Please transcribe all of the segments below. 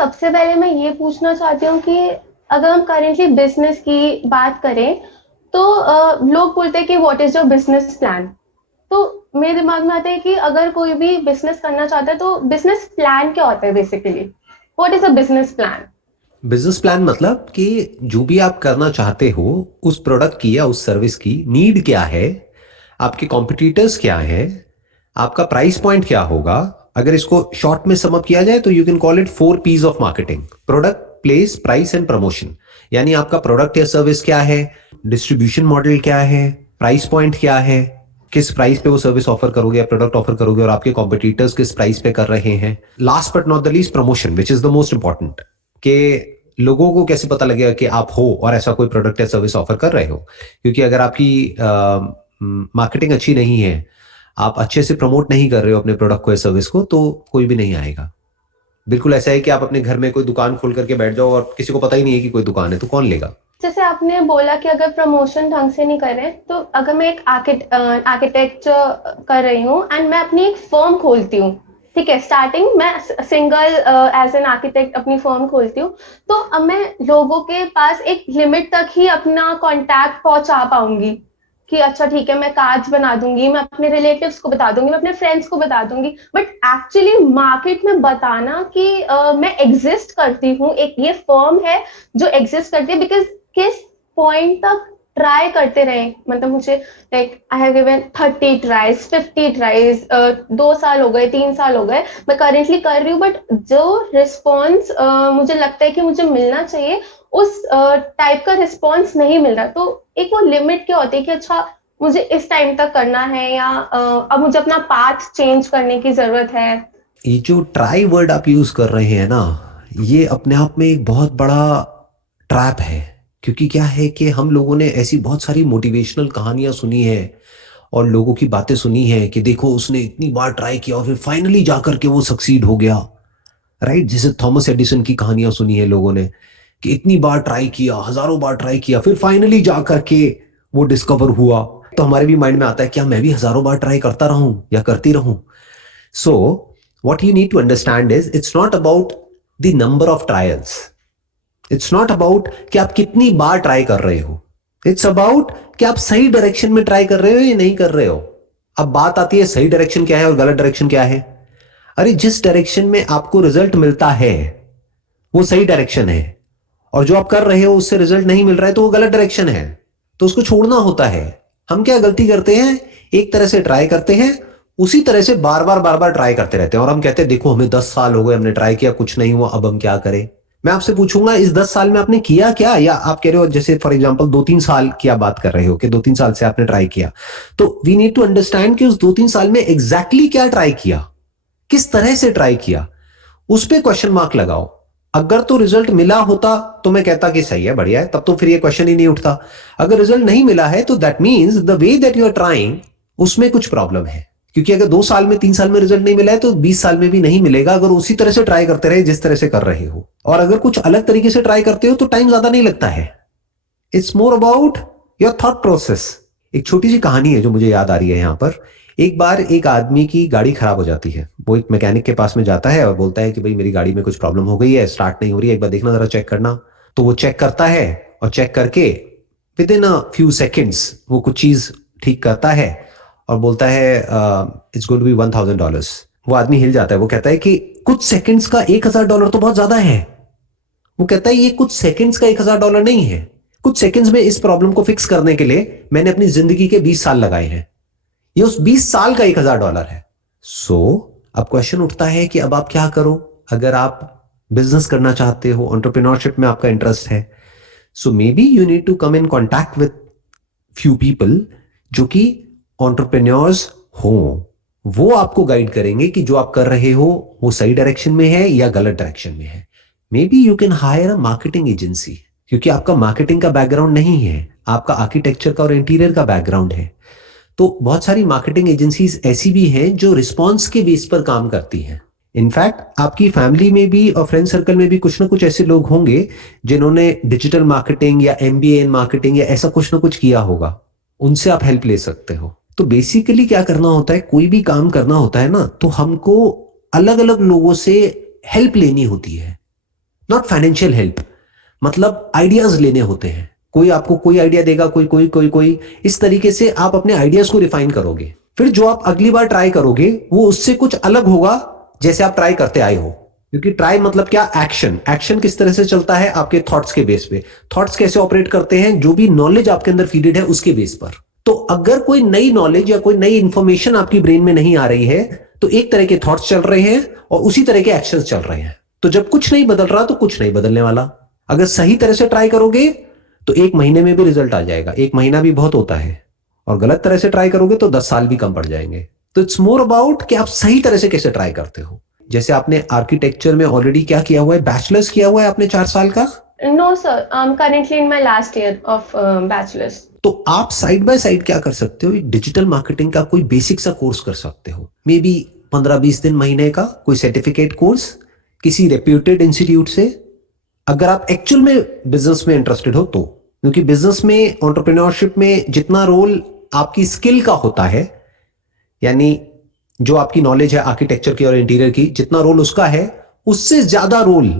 सबसे पहले मैं ये पूछना चाहती हूँ कि अगर हम करेंटली बिजनेस की बात करें तो लोग बोलते हैं कि what is your business plan. तो मेरे दिमाग में आता है कि अगर कोई भी बिजनेस करना चाहता है तो बिजनेस प्लान क्या होता है basically. What is a business plan? Business plan मतलब कि जो भी आप करना चाहते हो, उस प्रोडक्ट की या उस सर्विस की नीड क्या है, आपके कॉम्पिटिटर्स क्या है, आपका प्राइस पॉइंट क्या होगा। अगर इसको शॉर्ट में समअप किया जाए तो you can call it 4 P's of marketing: product, place, price and promotion. यानी आपका प्रोडक्ट या सर्विस क्या है, डिस्ट्रीब्यूशन मॉडल क्या है, प्राइस पॉइंट क्या है, किस प्राइस पे वो सर्विस ऑफर करोगे या प्रोडक्ट ऑफर करोगे, और आपके कॉम्पिटिटर्स किस प्राइस पे कर रहे हैं। Last but not the least, promotion, which is the most important, कि लोगों को कैसे पता लगेगा कि आप हो और ऐसा कोई प्रोडक्ट या सर्विस ऑफर कर रहे हो। क्योंकि अगर आपकी मार्केटिंग अच्छी नहीं है, आप अच्छे से प्रमोट नहीं कर रहे हो अपने प्रोडक्ट को या सर्विस को, तो कोई भी नहीं आएगा। बिल्कुल ऐसा है कि आप अपने घर में कोई दुकान खोल करके बैठ जाओ और किसी को पता ही नहीं है कि कोई दुकान है, तो कौन लेगा। जैसे आपने बोला कि अगर प्रमोशन ढंग से नहीं कर रहे तो अगर मैं एक आर्किटेक्ट कर रही हूँ एंड मैं अपनी एक फर्म खोलती हूँ। ठीक है, स्टार्टिंग मैं सिंगल एज एन आर्किटेक्ट अपनी फर्म खोलती हूँ। तो अब मैं लोगों के पास एक लिमिट तक ही अपना कांटेक्ट पहुंचा पाऊंगी कि अच्छा ठीक है मैं कार्ड्स बना दूंगी, मैं अपने रिलेटिव्स को बता दूंगी, मैं अपने फ्रेंड्स को बता दूंगी। बट एक्चुअली मार्केट में बताना कि मैं एग्जिस्ट करती हूँ, एक ये फर्म है जो एग्जिस्ट करती है, बिकॉज किस पॉइंट तक ट्राई करते रहे। मतलब मुझे like I have given 30 tries, 50 tries, 2 साल हो गए, 3 साल हो गए, मैं करेंटली कर रही हूँ, बट जो रिस्पॉन्स मुझे लगता है कि मुझे मिलना चाहिए उस टाइप का रिस्पॉन्स नहीं मिल रहा। तो एक वो लिमिट क्या होती है कि अच्छा मुझे इस टाइम तक करना है या अब मुझे अपना पाथ चेंज करने की जरूरत है। ये जो ट्राई वर्ड आप यूज कर रहे हैं ना, ये अपने आप में एक बहुत बड़ा ट्रैप है। क्योंकि क्या है कि हम लोगों ने ऐसी बहुत सारी मोटिवेशनल कहानियां सुनी है और लोगों की बातें सुनी है कि देखो उसने इतनी बार ट्राई किया और फिर फाइनली जाकर के वो सक्सीड हो गया। राइट, जैसे थॉमस एडिसन की कहानियां सुनी है लोगों ने कि इतनी बार ट्राई किया, हजारों बार ट्राई किया, फिर फाइनली जाकर के वो डिस्कवर हुआ। तो हमारे भी माइंड में आता है क्या मैं भी हजारों बार ट्राई करता रहूं या करती रहूं। सो what you need to understand is it's not about the number of trials. It's not about कि आप कितनी बार ट्राई कर रहे हो। It's about कि आप सही डायरेक्शन में ट्राई कर रहे हो या नहीं कर रहे हो। अब बात आती है सही डायरेक्शन क्या है और गलत डायरेक्शन क्या है। अरे जिस डायरेक्शन में आपको रिजल्ट मिलता है वो सही डायरेक्शन है, और जो आप कर रहे हो उससे रिजल्ट नहीं मिल रहा है तो वो गलत डायरेक्शन है। तो उसको छोड़ना होता है। हम क्या गलती करते हैं, एक तरह से ट्राई करते हैं, उसी तरह से बार बार ट्राई करते रहते हैं, और हम कहते हैं देखो हमें 10 साल हो गए, हमने ट्राई किया, कुछ नहीं हुआ, अब हम क्या करें। मैं आपसे पूछूंगा इस 10 साल में आपने किया क्या, या आप कह रहे हो जैसे फॉर एग्जाम्पल 2-3 साल की आप बात कर रहे हो कि 2-3 साल से आपने ट्राई किया। तो वी नीड टू अंडरस्टैंड कि उस 2-3 साल में एग्जैक्टली क्या ट्राई किया, किस तरह से ट्राई किया, उस पर क्वेश्चन मार्क लगाओ। अगर तो रिजल्ट मिला होता तो मैं कहता कि सही है, बढ़िया है, तब तो फिर ये क्वेश्चन ही नहीं उठता। अगर रिजल्ट नहीं मिला है तो that means the way that you are trying उसमें कुछ प्रॉब्लम है। क्योंकि अगर 2 साल में 3 साल में रिजल्ट नहीं मिला है तो 20 साल में भी नहीं मिलेगा, अगर उसी तरह से ट्राई करते रहे जिस तरह से कर रहे हो। और अगर कुछ अलग तरीके से ट्राई करते हो तो टाइम ज्यादा नहीं लगता है। It's more about your thought process. एक छोटी सी कहानी है जो मुझे याद आ रही है यहाँ पर। एक बार एक आदमी की गाड़ी खराब हो जाती है, वो एक मैकेनिक के पास में जाता है और बोलता है कि भाई मेरी गाड़ी में कुछ प्रॉब्लम हो गई है, स्टार्ट नहीं हो रही है, एक बार देखना, जरा चेक करना। तो वो चेक करता है, और चेक करके with in a few seconds वो कुछ चीज ठीक करता है और बोलता है इट्स गोइंग टू बी $1,000। वो आदमी हिल जाता है, वो कहता है कि कुछ सेकंड्स का $1,000 तो बहुत ज्यादा है। वो कहता है ये कुछ सेकंड्स का $1,000 नहीं है। कुछ सेकंड्स में इस प्रॉब्लम को फिक्स करने के लिए मैंने अपनी जिंदगी के 20 साल लगाए हैं। ये उस 20 साल का $1,000 है। सो अब क्वेश्चन उठता है कि अब आप क्या करो। अगर आप बिजनेस करना चाहते हो, एंटरप्रेन्योरशिप में आपका इंटरेस्ट है, so may be you need to come in contact with few people जो कि एंटरप्रेन्योर्स हो। वो आपको गाइड करेंगे कि जो आप कर रहे हो वो सही डायरेक्शन में है या गलत डायरेक्शन में है। मे be you can hire a marketing agency, क्योंकि आपका मार्केटिंग का बैकग्राउंड नहीं है, आपका आर्किटेक्चर का और इंटीरियर का बैकग्राउंड है। तो बहुत सारी मार्केटिंग एजेंसीज ऐसी भी हैं जो रिस्पॉन्स के बेस पर काम करती हैं। इनफैक्ट आपकी फैमिली में भी और फ्रेंड सर्कल में भी कुछ ना कुछ ऐसे लोग होंगे जिन्होंने डिजिटल मार्केटिंग या एमबीए इन मार्केटिंग या ऐसा कुछ ना कुछ किया होगा, उनसे आप हेल्प ले सकते हो। तो बेसिकली क्या करना होता है, कोई भी काम करना होता है ना, तो हमको अलग अलग लोगों से हेल्प लेनी होती है। Not financial help. मतलब आइडियाज लेने होते हैं, कोई आपको कोई आइडिया देगा, कोई कोई कोई कोई इस तरीके से आप अपने आइडियाज को रिफाइन करोगे। फिर जो आप अगली बार ट्राई करोगे वो उससे कुछ अलग होगा जैसे आप ट्राई करते आए हो। क्योंकि ट्राई मतलब क्या, एक्शन। एक्शन किस तरह से चलता है, आपके थॉट्स के बेस पे। थॉट्स कैसे ऑपरेट करते हैं, जो भी नॉलेज आपके अंदर फीडेड है उसके बेस पर। तो अगर कोई नई नॉलेज या कोई नई इंफॉर्मेशन आपकी ब्रेन में नहीं आ रही है तो एक तरह के थॉट्स चल रहे हैं और उसी तरह के एक्शंस चल रहे हैं। तो जब कुछ नहीं बदल रहा तो कुछ नहीं बदलने वाला। अगर सही तरह से ट्राई करोगे तो 1 महीने में भी रिजल्ट आ जाएगा, 1 महीना भी बहुत होता है। और गलत तरह से ट्राई करोगे तो 10 साल भी कम पड़ जाएंगे। तो इट्स मोर अबाउट कि आप सही तरह से कैसे ट्राई करते हो। जैसे आपने आर्किटेक्चर में ऑलरेडी क्या किया हुआ है, बैचलर्स किया हुआ है आपने 4 साल का। No, sir. I'm currently in my last year of bachelor's. तो आप साइड बाय साइड क्या कर सकते हो, डिजिटल मार्केटिंग का कोई बेसिक सा कोर्स कर सकते हो। मे बी 15-20 दिन, महीने का कोई सर्टिफिकेट कोर्स किसी रेप्यूटेड इंस्टीट्यूट से, अगर आप एक्चुअल में बिजनेस में इंटरेस्टेड हो तो। क्योंकि बिजनेस में, एंटरप्रेन्योरशिप में जितना रोल आपकी स्किल का होता है, यानी जो आपकी नॉलेज है आर्किटेक्चर की और इंटीरियर की, जितना रोल उसका है उससे ज्यादा रोल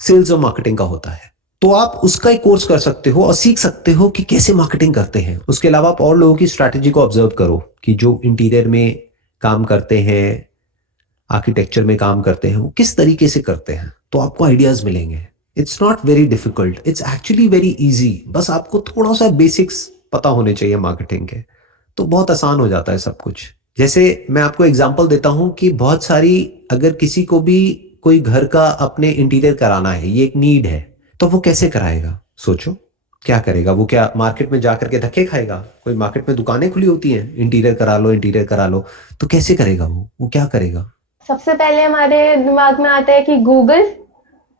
सेल्स और मार्केटिंग का होता है। तो आप उसका एक कोर्स कर सकते हो और सीख सकते हो कि कैसे मार्केटिंग करते हैं। उसके अलावा आप और लोगों की स्ट्रैटेजी को ऑब्जर्व करो कि जो इंटीरियर में काम करते हैं, आर्किटेक्चर में काम करते हैं, वो किस तरीके से करते हैं, तो आपको आइडियाज मिलेंगे। It's not very difficult, it's actually very easy. बस आपको थोड़ा सा बेसिक्स पता होने चाहिए मार्केटिंग के, तो बहुत आसान हो जाता है सब कुछ। जैसे मैं आपको एग्जांपल देता हूं कि बहुत सारी, अगर किसी को भी कोई घर का अपने इंटीरियर कराना है, ये एक नीड है, तो वो कैसे कराएगा। सोचो क्या करेगा वो, क्या मार्केट में जाकर के धक्के खाएगा। कोई मार्केट में दुकानें खुली होती हैं, इंटीरियर करा लो, इंटीरियर करा लो, तो कैसे करेगा वो क्या करेगा। सबसे पहले हमारे दिमाग में आता है कि गूगल,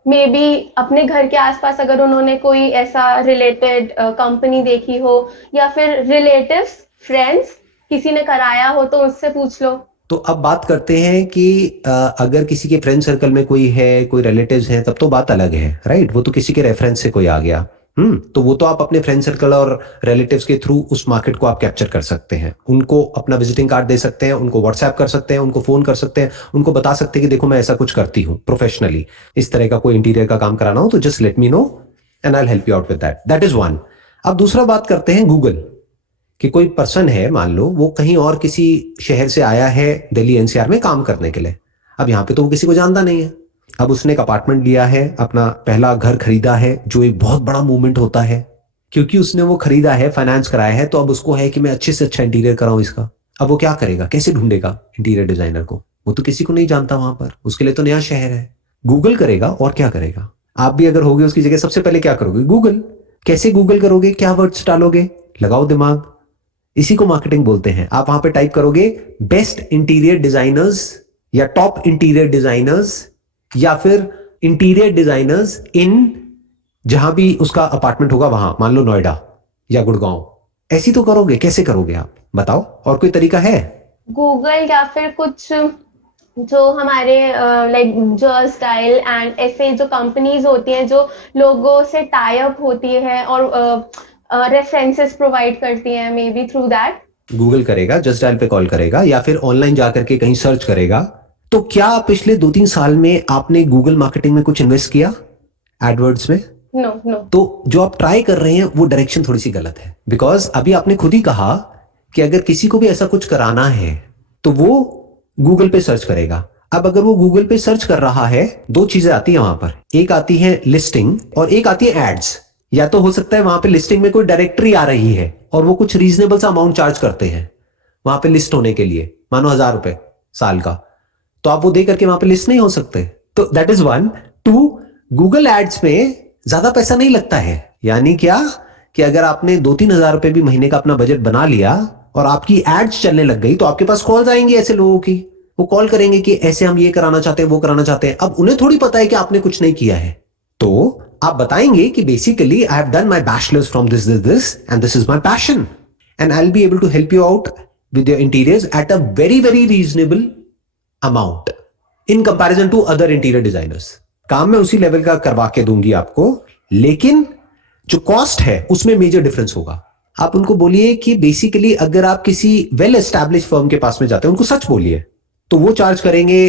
मे बी अपने घर के आसपास अगर उन्होंने कोई ऐसा रिलेटेड कंपनी देखी हो, या फिर रिलेटिव्स, फ्रेंड्स किसी ने कराया हो तो उससे पूछ लो। तो अब बात करते हैं कि अगर किसी के फ्रेंड सर्कल में कोई है, कोई रिलेटिव्स हैं, तब तो बात अलग है, राइट। वो तो किसी के रेफरेंस से कोई आ गया। तो वो तो आप अपने फ्रेंड सर्कल और रिलेटिव्स के थ्रू उस मार्केट को आप कैप्चर कर सकते हैं। उनको अपना विजिटिंग कार्ड दे सकते हैं, उनको व्हाट्सएप कर सकते हैं, उनको फोन कर सकते हैं, उनको बता सकते हैं कि देखो मैं ऐसा कुछ करती हूँ प्रोफेशनली, इस तरह का कोई इंटीरियर का काम कराना हो तो just let me know and I will help you out with that. That is one. अब दूसरा बात करते हैं गूगल, कि कोई पर्सन है, मान लो वो कहीं और किसी शहर से आया है दिल्ली एनसीआर में काम करने के लिए। अब यहाँ पे तो वो किसी को जानता नहीं है। अब उसने एक अपार्टमेंट लिया है, अपना पहला घर खरीदा है, जो एक बहुत बड़ा मूवमेंट होता है। क्योंकि उसने वो खरीदा है, फाइनेंस कराया है, तो अब उसको है कि मैं अच्छे से अच्छा इंटीरियर कराऊं इसका। अब वो क्या करेगा, कैसे ढूंढेगा इंटीरियर डिजाइनर को। वो तो किसी को नहीं जानता वहां पर, उसके लिए तो नया शहर है। गूगल करेगा और क्या करेगा। आप भी अगर होगे उसकी जगह, सबसे पहले क्या करोगे, गूगल। कैसे गूगल करोगे, क्या वर्ड्स डालोगे, लगाओ दिमाग। इसी को मार्केटिंग बोलते हैं। आप वहां पे टाइप करोगे बेस्ट इंटीरियर डिजाइनर्स, या टॉप इंटीरियर डिजाइनर्स, या फिर इंटीरियर डिजाइनर्स इन, जहां भी उसका अपार्टमेंट होगा वहां, मान लो नोएडा या गुड़गांव। ऐसी तो करोगे, कैसे करोगे आप बताओ, और कोई तरीका है। गूगल, या फिर कुछ जो हमारे लाइक जर्स स्टाइल एंड ऐसे जो कंपनीज होती हैं जो लोगों से टाई अप होती है और रेफरेंसेस प्रोवाइड करती हैं, may be through that. Google करेगा, जस्ट डायल पे कॉल करेगा, या फिर ऑनलाइन जाकर के कहीं सर्च करेगा। तो क्या पिछले 2-3 साल में आपने गूगल मार्केटिंग में कुछ इन्वेस्ट किया, एडवर्ड्स में। No no. तो जो आप ट्राई कर रहे हैं वो डायरेक्शन थोड़ी सी गलत है। बिकॉज अभी आपने खुद ही कहा कि अगर किसी को भी ऐसा कुछ कराना है तो वो गूगल पे सर्च करेगा। अब अगर वो गूगल पे सर्च कर रहा है, दो चीजें आती है वहां पर, एक आती है लिस्टिंग और एक आती है एड्स। या तो हो सकता है वहां पे लिस्टिंग में कोई डायरेक्टरी आ रही है और वो कुछ रीजनेबल सा अमाउंट चार्ज करते हैं वहां पे लिस्ट होने के लिए, मानो 1000 रुपए साल का, तो आप वो दे करके वहां पे लिस्ट नहीं हो सकते। तो that is one. Two, Google ads में ज्यादा पैसा नहीं लगता है। यानी क्या, कि अगर आपने 2-3 हजार रुपए भी महीने का अपना बजट बना लिया और आपकी एड्स चलने लग गई, तो आपके पास कॉल्स आएंगी ऐसे लोगों की। वो कॉल करेंगे कि ऐसे हम ये कराना चाहते हैं, वो कराना चाहते हैं। अब उन्हें थोड़ी पता है कि आपने कुछ नहीं किया है, तो आप बताएंगे कि basically I have done my bachelors from this this this and this is my passion and I will be able to help you out with your interiors at a very very reasonable amount in comparison to other interior designers. काम मैं उसी level का करवा के दूंगी आपको, लेकिन जो कॉस्ट है उसमें मेजर डिफरेंस होगा। आप उनको बोलिए कि बेसिकली अगर आप किसी वेल एस्टैब्लिश फर्म के पास में जाते हैं, उनको सच बोलिए, तो वो चार्ज करेंगे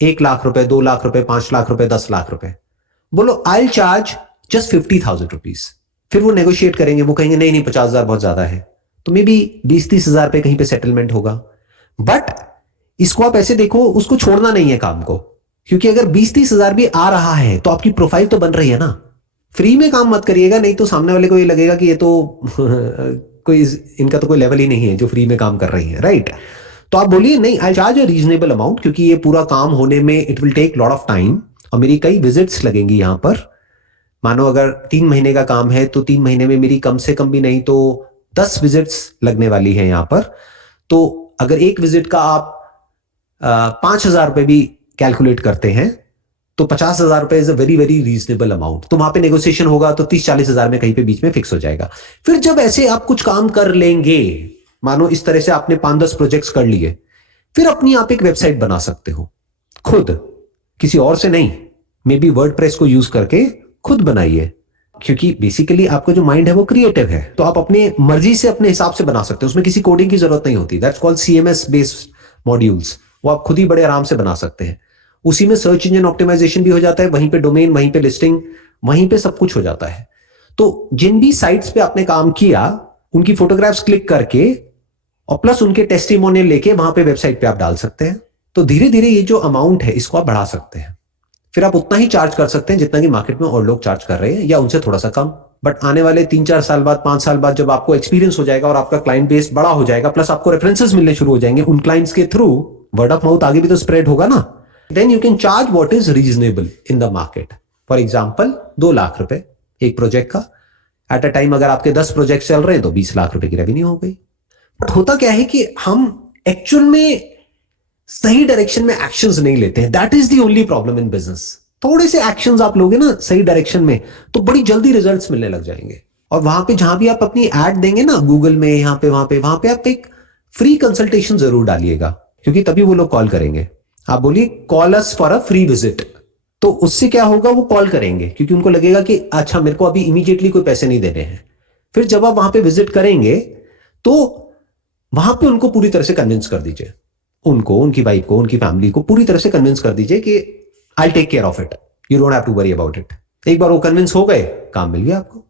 1 लाख रुपए, 2 लाख रुपए, 5 लाख रुपए, 10 लाख रुपए। बोलो आई चार्ज जस्ट 50,000 रुपीज। फिर वो नेगोशिएट करेंगे, वो कहेंगे नहीं नहीं 50,000 बहुत ज्यादा है, तो मे बी 20-30 हजार पे कहीं पे सेटलमेंट होगा। बट इसको आप ऐसे देखो, उसको छोड़ना नहीं है काम को, क्योंकि अगर 20-30 हजार भी आ रहा है तो आपकी प्रोफाइल तो बन रही है ना। फ्री में काम मत करिएगा, नहीं तो सामने वाले को ये लगेगा कि ये तो कोई इनका तो कोई लेवल ही नहीं है जो फ्री में काम कर रही है, राइट। तो आप बोलिए नहीं I charge a reasonable amount, क्योंकि ये पूरा काम होने में it will take lot of time और मेरी कई विजिट्स लगेंगी यहां पर। मानो अगर 3 महीने का काम है तो 3 महीने में मेरी कम से कम भी नहीं तो 10 विजिट्स लगने वाली है यहां पर। तो अगर एक विजिट का आप 5,000 रुपए भी कैलकुलेट करते हैं तो 50,000 रुपए is a very very reasonable amount. तो वहां पे नेगोशिएशन होगा तो 30-40 हजार में कहीं पे बीच में फिक्स हो जाएगा। फिर जब ऐसे आप कुछ काम कर लेंगे, मानो इस तरह से आपने 5-10 प्रोजेक्ट्स कर लिए, फिर अपनी आप एक वेबसाइट बना सकते हो खुद, किसी और से नहीं। मे बी वर्डप्रेस को यूज करके खुद बनाइए, क्योंकि बेसिकली आपका जो माइंड है वो क्रिएटिव है, तो आप अपने मर्जी से अपने हिसाब से बना सकते हो, उसमें किसी कोडिंग की जरूरत नहीं होती। That's called CMS based modules, वो आप खुद ही बड़े आराम से बना सकते हैं। उसी में सर्च इंजन ऑप्टिमाइजेशन भी हो जाता है, वहीं पे डोमेन, वहीं पे लिस्टिंग, वहीं पे सब कुछ हो जाता है। तो जिन भी साइट्स पे आपने काम किया उनकी फोटोग्राफ्स क्लिक करके और प्लस उनके टेस्टिमोनियल लेके वहां पे वेबसाइट पे आप डाल सकते हैं। तो धीरे धीरे ये जो अमाउंट है इसको आप बढ़ा सकते हैं। फिर आप उतना ही चार्ज कर सकते हैं जितना कि मार्केट में और लोग चार्ज कर रहे हैं, या उनसे थोड़ा सा कम। बट आने वाले 3-4 साल बाद, 5 साल बाद, जब आपको एक्सपीरियंस हो जाएगा और आपका क्लाइंट बेस बड़ा हो जाएगा, प्लस आपको रेफरेंसेस मिलने शुरू हो जाएंगे, उन क्लाइंट्स के थ्रू वर्ड ऑफ माउथ आगे भी तो स्प्रेड होगा ना, then you can charge what is reasonable in the market. For example 2 lakh रुपए एक प्रोजेक्ट का। एट अ टाइम अगर आपके 10 प्रोजेक्ट चल रहे हैं तो 20 लाख रुपए की रेवेन्यू हो गई। बट होता क्या है कि हम एक्चुअल में सही डायरेक्शन में एक्शंस नहीं लेते हैं। That is the only problem in business. थोड़े से एक्शंस आप लोगे ना सही डायरेक्शन में तो बड़ी जल्दी रिजल्ट्स मिलने लग जाएंगे। और वहां पे जहां भी आप अपनी एड देंगे ना, गूगल में, यहाँ पे, वहां पे आप एक फ्री कंसल्टेशन जरूर डालिएगा, क्योंकि तभी वो लोग कॉल करेंगे। आप बोलिए call us for a free visit, तो उससे क्या होगा, वो कॉल करेंगे क्योंकि उनको लगेगा कि अच्छा मेरे को अभी इमीडिएटली कोई पैसे नहीं देने हैं। फिर जब आप वहां पे विजिट करेंगे तो वहां पे उनको पूरी तरह से कन्विंस कर दीजिए, उनको, उनकी वाइफ को, उनकी फैमिली को पूरी तरह से कन्विंस कर दीजिए कि I take care of it, you don't have to worry about it. एक बार वो कन्विंस हो गए, काम मिल गया आपको।